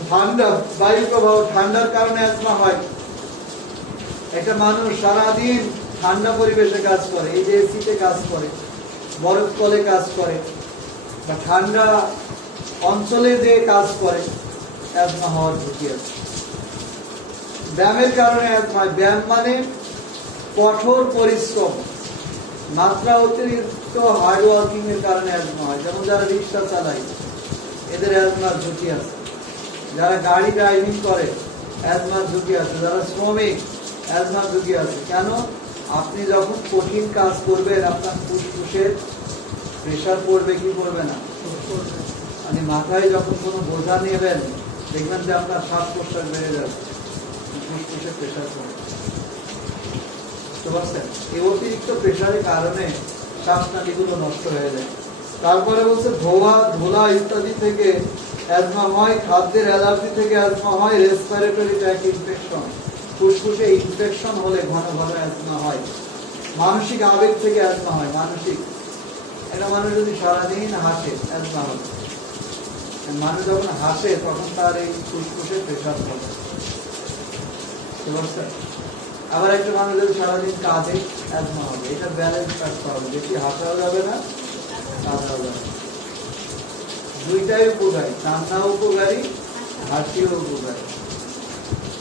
ঠান্ডা, বায়ু প্রবাহ। ঠান্ডার কারণে অ্যাজমা হয়। একটা মানুষ সারাদিন ঠান্ডা পরিবেশে কাজ করে, এই যে এসিতে কাজ করে, বরফ তলে কাজ করে, বা ঠান্ডা অঞ্চলে যে কাজ করে, অ্যাজমা হওয়ার ঝুঁকি আছে। ব্যায়ামের কারণে অ্যাজমা হয়। ব্যায়াম মানে কঠোর পরিশ্রম, মাত্রা অতিরিক্ত হার্ড ওয়ার্কিং এর কারণে অ্যাজমা হয়। যেমন যারা রিক্সা চালায়, এদের অ্যাজমার ঝুঁকি আছে। যারা গাড়ি ড্রাইভিং করে, অ্যাজমার ঝুঁকি আছে। যারা শ্রমিক, অ্যাজমার ঝুঁকি আছে। কেন? আপনি যখন কঠিন কাজ করবেন, আপনার ফুসফুসের প্রেশার পড়বে কি পড়বে না? মানে মাথায় যখন কোনো বোঝা নেবেন, দেখবেন যে আপনার শ্বাস প্রশ্বাস বেড়ে যাবে, ফুসফুসের প্রেশার পড়বে। বুঝতে পারছেন? এই অতিরিক্ত প্রেশারের কারণে শ্বাসনালীগুলো নষ্ট হয়ে যায়। তারপরে বলছে ধোলা ইত্যাদি থেকে অ্যাজমা হয়, খাদ্যের অ্যালার্জি থেকে অ্যাজমা হয়, রেসপিরেটরি ট্র্যাক্ট ইনফেকশন, ফুসফুসে ইনফেকশন হলে ঘন ঘন অ্যাজমা হয়, মানসিক আবেগ থেকে অ্যাজমা হয়। মানসিক, একটা মানুষ যদি সারাদিন হাসে, অ্যাজমা হবে। মানুষ যখন হাসে, তখন তার এই ফুসফুসে প্রেশার পড়ে। বুঝতে পারছেন? আবার একটা মানুষ যদি সারাদিন কাঁদে, অ্যাজমা হবে। এটা ব্যালেন্স রাখতে হবে, বেশি হাসাও যাবে না, কাঁদাও যাবে না। দুইটাই উপকারী, কান্নাও উপকারী, হাসিও উপকারী,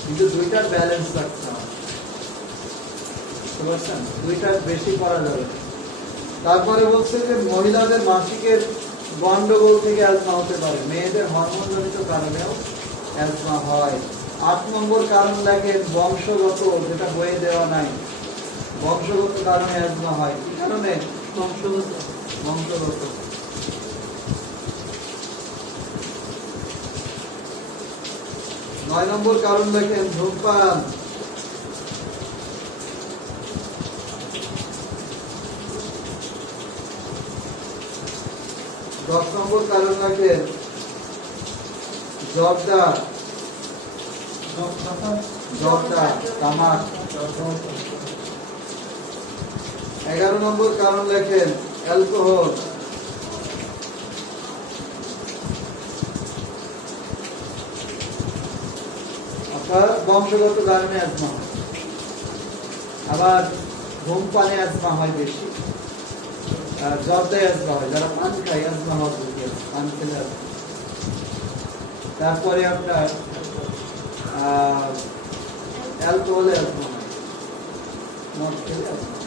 কিন্তু দুইটার ব্যালেন্স রাখতে হবে। বুঝতে পারছেন? দুইটা বেশি করা যাবে। তারপরে বলছে যে মহিলাদের মাসিকের গন্ডগোল থেকে অ্যাজমা হতে পারে, মেয়েদের হরমোনজনিত কারণেও অ্যাজমা হয়। 8 নম্বর কারণ দেখেন বংশগত, যেটা বইয়ে দেওয়া নাই। বংশগত কারণে অ্যাজমা হয়। কি কারণে? বংশগত। 9 নম্বর কারণ দেখেন ধূমপান। 10 10 নম্বর কারণ রাখেন জর্দা, তামাক। 11 নম্বর কারণ লেখেন অ্যালকোহল। আপনার বংশগত কারণে অ্যাজমা হয়, আবার ধূমপানে অ্যাজমা হয় বেশি, জর্দায় অ্যাজমা হয়, যারা পান খায় অ্যাজমা হওয়ার ঝুঁকি আছে, পান খেলে অ্যাজমা। তারপরে আপনার অ্যালকোহলে অ্যাজমা হয়, মদ খেলে অ্যাজমা।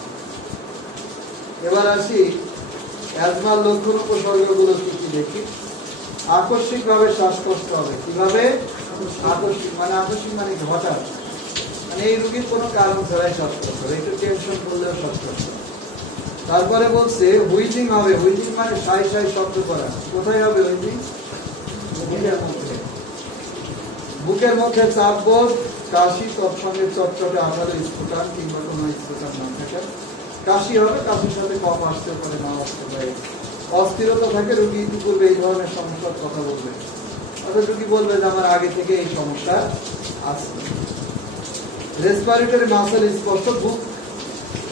এবার আসি অ্যাজমার লক্ষণ উপসর্গগুলো কি কি দেখি। আকস্মিক ভাবে শ্বাসকষ্ট হবে। কিভাবে? আকস্মিক মানে হঠাৎ, মানে এই রোগীর কোনো কারণ ছাড়াই শ্বাসকষ্ট হবে, একটু টেনশন করলেও শ্বাসকষ্ট। তারপরে বলছে হুইজিং হবে। হুইজিং মানে সাই সাই শব্দ করা। কোথায় হবে হুইজিং? বুকের মধ্যে। বুকের মধ্যে চাপ বোধ, কাশি, তৎসঙ্গে চটচটে আঠালো স্ফুটান কিংবা কোনো স্ফুটান না থাকে। কাশি হবে, কাশির সাথে কফ আসতে পারে, না আসতে পারে। অস্থিরতা থাকে, রোগী ইতিপূর্বে এই ধরনের সমস্যার কথা বলবে, অর্থাৎ রোগী বলবে যে আমার আগে থেকে এই সমস্যা আছে। রেসপিরেটরি মাসেল স্পষ্ট, বুক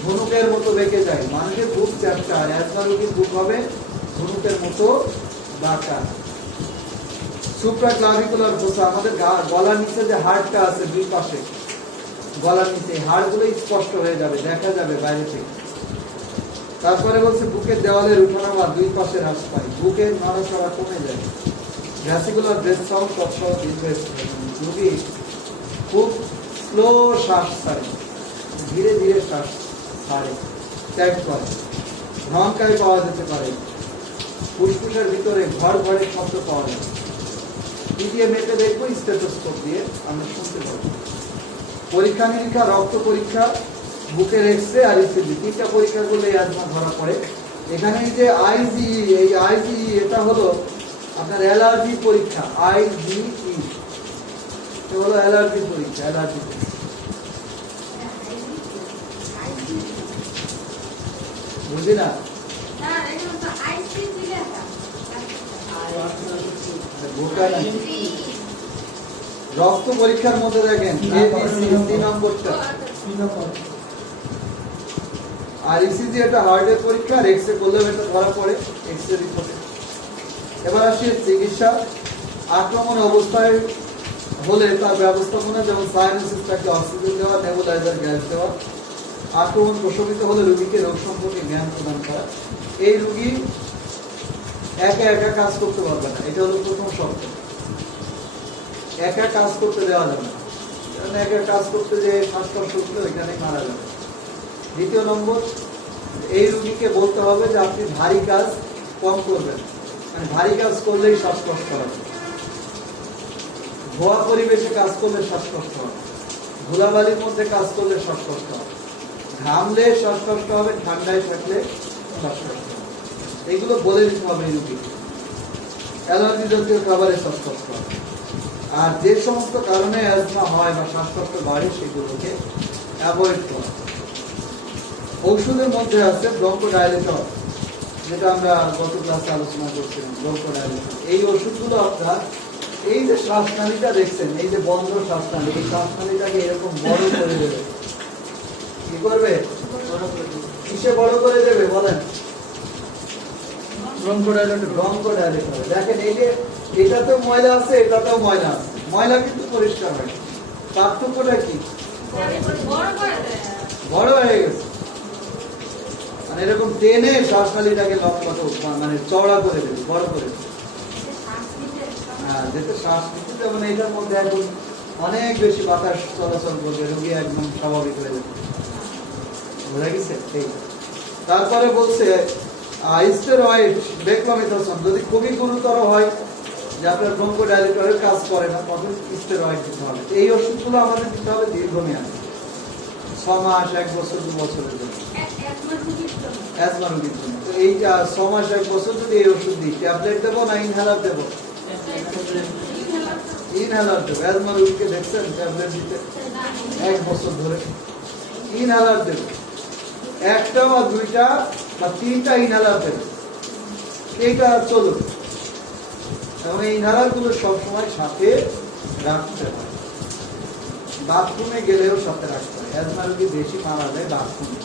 ধনুকের মতো বেঁকে যায়, মানুষের বুক চ্যাপ্টা, অ্যাজমা রোগীর বুক হবে ধনুকের মতো বাঁকা। সুপ্রাক্লাভিকুলার ফোসা, আমাদের গলার নিচে যে হাড়টা আছে দুই পাশে, গলার নিচে হাড়গুলো স্পষ্ট হয়ে যাবে, দেখা যাবে বাইরে থেকে। তারপরে বলছে বুকের দেওয়ালের উঠানামা, দুই পাশে হ্রাস পায়, বুকের নড়াচড়া কমে যায়। ভ্যাসিকুলার ব্রেথ সাউন্ড, তৎসহ রোগী খুব স্লো শ্বাস ছাড়ে, ধীরে ধীরে শ্বাস ছাড়ে, ত্যাগ করে। ধমকায় পাওয়া যেতে পারে, ফুসফুসের ভিতরে ঘর ঘরে শব্দ পাওয়া যায়। কি দিয়ে মেপে দেখবো? স্টেথোস্কোপ দিয়ে আমরা শুনতে পাবো। পরীক্ষা নিরীক্ষা, রক্ত পরীক্ষা, বুকের এক্সরে আর ইসিজি, তিনটা পরীক্ষা করলে এই অ্যাজমা ধরা পড়ে। এখানে এই যে আইজিই, এই আইজিই এটা হলো আপনার অ্যালার্জি পরীক্ষা। আইজিই এটা হলো অ্যালার্জি পরীক্ষা। অ্যালার্জি বুঝি না? রক্ত পরীক্ষার মধ্যে দেখেন নম্বরটা, আর ইসিজি এটা হার্টের পরীক্ষা, আর এক্সরে করলেও এটা ধরা পড়ে এক্সরে রিপোর্টে। এবার আসি চিকিৎসা। আক্রমণ অবস্থায় হলে তার ব্যবস্থাপনা, যেমন সাইনোসিসটাকে অক্সিজেন দেওয়া, নেবুলাইজার গ্যাস দেওয়া। আক্রমণ প্রশমিত হলে রোগীকে রোগ সম্পর্কে জ্ঞান প্রদান করা। এই রোগী একা একা কাজ করতে পারবে না, এটা হলো প্রথম শর্ত। একা কাজ করতে দেওয়া যাবে না, কারণ একা কাজ করতে যে শ্বাসকষ্ট উঠলে ওইখানে মারা যাবে। দ্বিতীয় নম্বর, এই রোগীকে বলতে হবে যে আপনি ভারী কাজ কম করবেন, মানে ভারী কাজ করলেই শ্বাসকষ্ট হবে। ধোয়া পরিবেশে কাজ করলে শ্বাসকষ্ট হবে, ধুলাবালির মধ্যে কাজ করলে শ্বাসকষ্ট হবে, ঘামলে শ্বাসকষ্ট হবে, ঠান্ডায় থাকলে শ্বাসকষ্ট হবে। এগুলো বলে দিতে হবে এই রোগীকে। অ্যালার্জি জাতীয় খাবারে শ্বাসকষ্ট হবে। আর যে সমস্ত কারণে অ্যাজমা হয় বা শ্বাসকষ্ট বাড়ে সেগুলোকে অ্যাভয়েড করা। ঔষধের মধ্যে আছে ব্রঙ্কোডাইলেটর, যেটা আমরা গত ক্লাসে আলোচনা করছিলাম। ব্রঙ্কোডাইলেটর এই ওষুধগুলো আপনার এই যে শ্বাসনালীটা দেখছেন, এই যে বন্ধ শ্বাসনালী, এই শ্বাসনালীটাকে এরকম বড় করে দেবে। কি করবে? কিসে বড় করে দেবে বলেন? ব্রঙ্কোডাইলেটর। দেখেন এই যে এটাতেও ময়লা আছে, এটাতেও ময়লা আছে, ময়লা কিন্তু পরিষ্কার হয়। পার্থক্যটা কি? বড় হয়ে গেছে, মানে এরকম টেনে শ্বাসনালীটাকে মানে চওড়া করে দেবে, বড় করে দেবে। হ্যাঁ, যেটা শ্বাস নিতে, যেমন এটার মধ্যে এখন অনেক বেশি বাতাস চলাচল করবে, রোগী একদম স্বাভাবিক হয়ে যাবে। বোঝা গেছে? তারপরে বলছে স্টেরয়েড, ডেক্লামেথাসন, যদি খুবই গুরুতর হয় যে আপনার ব্রঙ্কোডাইলেটরের কাজ করে না, তখন স্টেরয়েড দিতে হবে। এই ওষুধগুলো আমাদের দিতে হবে দীর্ঘমেয়াদী, 6 মাস, 1 বছর, 2 বছরের জন্য, অ্যাজমা রোগীর জন্য। তো এই 6 মাস, 1 বছর যদি এই ওষুধ দিই, ট্যাবলেট দেবো না ইনহেলার দেবো? ইনহেলার দেবো। অ্যাজমা রোগীকে দেখছেন ট্যাবলেট দিতে 1 বছর ধরে? ইনহেলার দেবো, একটা বা 2টা বা 3টা ইনহেলার দেবে। এইটা চলুক, এবং এই ইনহেলার গুলো সবসময় সাথে রাখতে হয়। বাথরুমে গেলেও সাথে রাখতে হয়। অ্যাজমা রোগী বেশি মারা যায় বাথরুমে।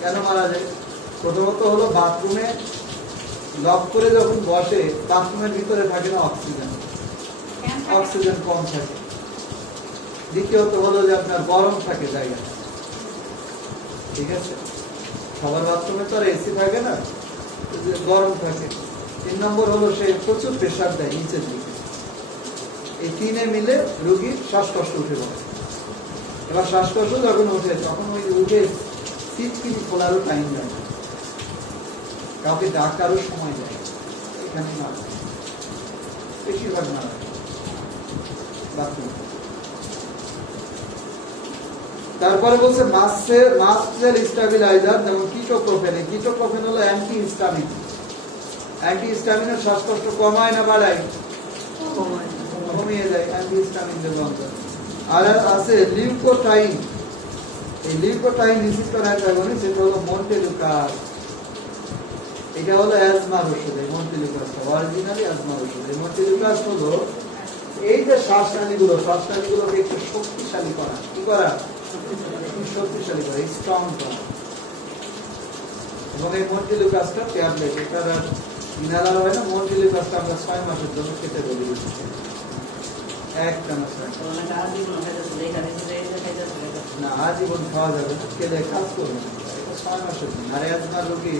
কেন মারা যায়? প্রথমত হলো বাথরুমে লক করে যখন বসে, বাথরুমের ভিতরে থাকে না অক্সিজেন, অক্সিজেন কম থাকে। দ্বিতীয়ত হলো যে আপনার গরম থাকে জায়গা, ঠিক আছে? সবার বাথরুমে তো আর এসি থাকে না, গরম থাকে। 3 নম্বর হলো সে প্রচুর প্রেসার দেয় নিচের দিকে। এই তিনে মিলে রোগীর শ্বাসকষ্ট উঠে পড়ে। এবার শ্বাসকষ্ট যখন ওঠে, তখন ওই উঠে সিটকিনি খোলারও টাইম দেয়, কাউকে ডাকারও সময় দেয়। এখানে না, বেশিরভাগ না বাথরুম। তারপরে বলছে মাস্টেল স্টেবিলাইজার, যেমন কিটোপ্রোফেন। কিটোপ্রোফেন হলো অ্যান্টি হিস্টামিন। অ্যান্টি হিস্টামিনের শ্বাসকষ্ট কমায় না বাড়ায়? কমিয়ে দেয়, অ্যান্টি হিস্টামিন দেওয়া। আর আছে লিউকোট্রাইন। এই লিউকোট্রাইন রিসেপ্টর অ্যান্টাগনিস্ট, এটা হলো মন্টেলুকাস। এটা হলো অ্যাজমার ওষুধ। এই মন্টেলুকাসটা অরিজিনালি অ্যাজমার ওষুধ। এই মন্টেলুকাস হলো এই যে শ্বাসনালীগুলোকে একটু শক্তিশালী করা। কি করা? শক্তিশালী করা, স্ট্রং করা। এবং এই মন্টেলুকাসটা ট্যাবলেট, এটার ইনহেলার হয় না। মন্টেলুকাসটা আমরা 6 মাসের জন্য খেতে বলি, একটা না, আজীবন খাওয়া যাবে না, খেলে কাজ করবে না। এটা 6 মাসের জন্য। আর অ্যাজমা রোগী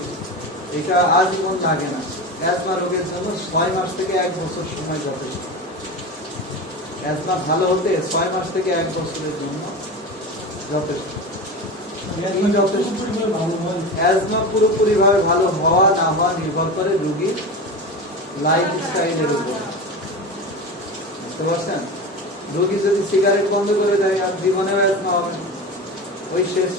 এটা আজীবন লাগে না। অ্যাজমা রোগের জন্য 6 মাস থেকে 1 বছর সময় যথেষ্ট। অ্যাজমা ভালো হতে 6 মাস থেকে 1 বছরের জন্য যথেষ্ট। অ্যাজমা পুরোপুরি ভাবে ভালো হওয়া না হওয়া নির্ভর করে রোগীর লাইফস্টাইলের উপর। বুঝতে পারছেন? রোগী যদি সিগারেট বন্ধ করে দেয়, আর জীবনেও অ্যাজমা হবে না, ওই শেষ।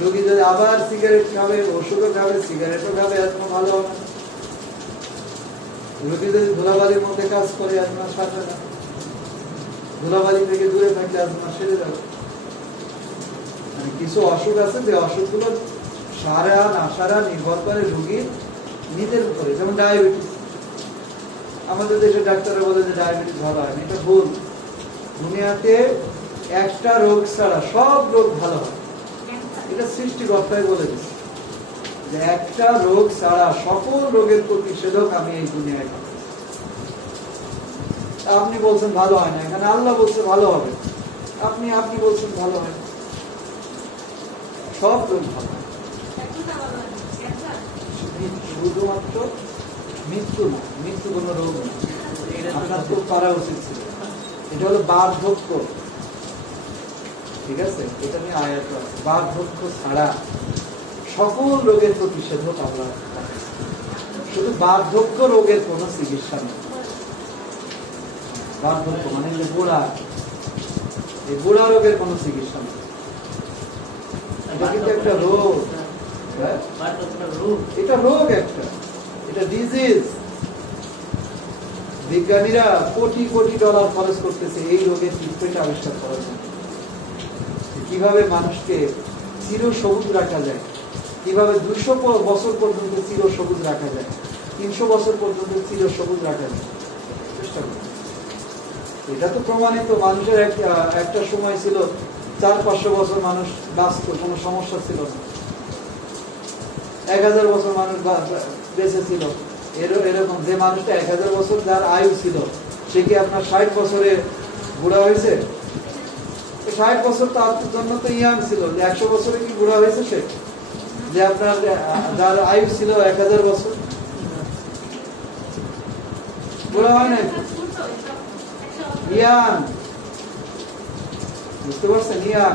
রোগী যদি আবার সিগারেট খাবে, ওষুধও খাবে, সিগারেটও খাবে, অ্যাজমা ভালো হবে না। রোগী যদি ধুলাবালির মধ্যে কাজ করে, অ্যাজমা সারবে না। ধুলাবালি থেকে দূরে থাকলে অ্যাজমা সেরে যাবে। মানে কিছু অসুখ আছে, যে অসুখগুলো সারা না সারা নির্ভর করে রোগীর নিজের উপরে। যেমন ডায়াবেটিস। আমাদের দেশে ডাক্তাররা বলে যে ডায়াবেটিস ভালো হয় না, এটা ভুল। দুনিয়াতে একটা রোগ ছাড়া সব রোগ ভালো হয়, এটা সৃষ্টিকর্তাই বলে দিচ্ছে যে একটা রোগ ছাড়া সকল রোগের প্রতিষেধক আমি এই দুনিয়ায় পাবো। আপনি বলছেন ভালো হয় না, এখানে আল্লাহ বলছে ভালো হবে। আপনি বলছেন ভালো হয় না, সব রোগ ভালো হয়। শুধুমাত্র মৃত্যু না, মৃত্যু কোনো রোগ না। আপনার তো করা উচিত ছিল। এটা হলো বার্ধক্য, ঠিক আছে? এটা নিয়ে আয়াত আছে, বার্ধক্য ছাড়া সকল রোগের প্রতিষেধক আল্লাহ। শুধু বার্ধক্য রোগের কোনো চিকিৎসা নেই। বার্ধক্য মানে বুড়া, এই বুড়া রোগের কোনো চিকিৎসা নেই। এটা কিন্তু একটা রোগ, এটা রোগ একটা, এটা ডিজিজ। বিজ্ঞানীরা কোটি কোটি ডলার খরচ করতেছে এই রোগের ট্রিটমেন্ট আবিষ্কার করার জন্য। কিভাবে মানুষকে চির সবুজ রাখা যায়, কিভাবে 200 বছর পর্যন্ত চির সবুজ রাখা যায়, 300 বছর পর্যন্ত চির সবুজ রাখা যায়, চেষ্টা করি। এটা তো প্রমাণিত। মানুষের একটা সময় ছিল 400-500 বছর মানুষ বাঁচত, কোনো সমস্যা ছিল না। 1000 বছর মানুষ বেঁচে ছিল। এরকম যে মানুষটা 1000 বছর যার আয়ু ছিল, সে কি আপনার 60 বছরে বুড়া হয়েছে? 60 বছর তো আপনার জন্য তো ইয়াং ছিল। 100 বছরে কি বুড়া হয়েছে সে? যে আপনার যার আয়ু ছিল 1000 বছর, বুড়া হয় না, ইয়াং। বুঝতে পারছেন? ইয়াং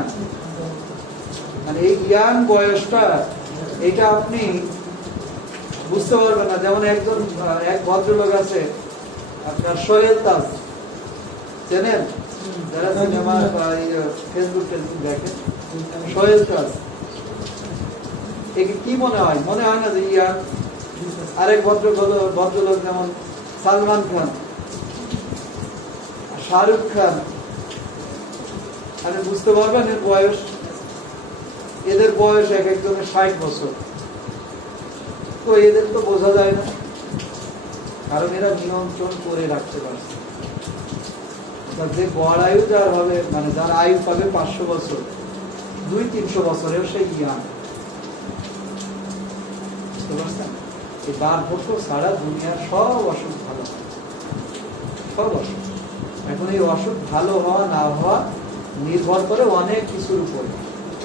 মানে এই ইয়াং বয়সটা, এটা আপনি বুঝতে পারবেন না। যেমন এক ভদ্রলোক আছে আপনার সোহেল তাজ, চেনেন? যারা সিনেমা ফেসবুক দেখেন, সোহেল তাজ। একে কি মনে হয়? মনে হয় না যে ইয়াং? আরেক ভদ্রলোক যেমন সালমান খান, শাহরুখ খান, আপনি বুঝতে পারবেন এর বয়স। এদের বয়স এক একজনের 60 বছর। তো এদের তো বোঝা যায় না, কারণ এরা নিয়ন্ত্রণ করে রাখতে পারছে। যে গড় আয়ু যার হবে, মানে যার আয়ু পাবে 500 বছর, 200-300 বছরেও সে ইয়াং। বুঝতে পারছেন? এই বার্ধক্য ছাড়া দুনিয়ার সব অসুখ ভালো হয়, সব অসুখ। এখন এই অসুখ ভালো হওয়া না হওয়া নির্ভর করে অনেক কিছুর উপরে,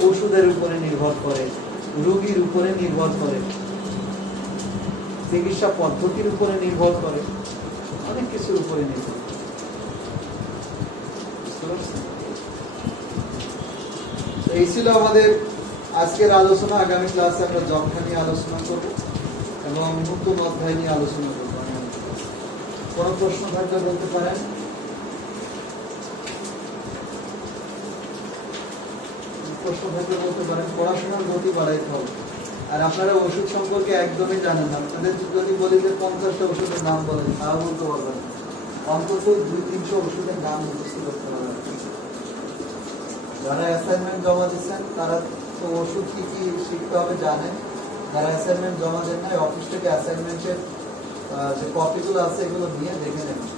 ওষুধের উপরে নির্ভর করে, রোগীর উপরে নির্ভর করে, চিকিৎসা পদ্ধতির উপরে নির্ভর করে, অনেক কিছুর উপরে নির্ভর করে। এই ছিল আমাদের আজকের আলোচনা। আগামী ক্লাসে আমরা যক্ষ্মা নিয়ে আলোচনা করব এবং নতুন অধ্যায় নিয়ে আলোচনা করব। কোনো প্রশ্ন থাকলে বলতে পারেন। প্রশ্ন থাকলে বলতে পারেন। পড়াশোনার গতি বাড়াইতে হবে। আর আপনারা ওষুধ সম্পর্কে একদমই জানেন না। আপনাদের যদি বলি যে 50টা ওষুধের নাম বলেন, তাও বলতে পারবেন। অন্তত 200-300 ওষুধের নাম মুখস্থ করতে হবে। যারা অ্যাসাইনমেন্ট জমা দিচ্ছেন তারা তো ওষুধ কি কি শিখতে হবে জানেন। যারা অ্যাসাইনমেন্ট জমা দেন নাই, অফিস থেকে অ্যাসাইনমেন্টের যে কপিগুলো আছে এগুলো নিয়ে দেখে নেবেন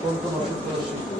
কোন কোন ওষুধগুলো শিখতে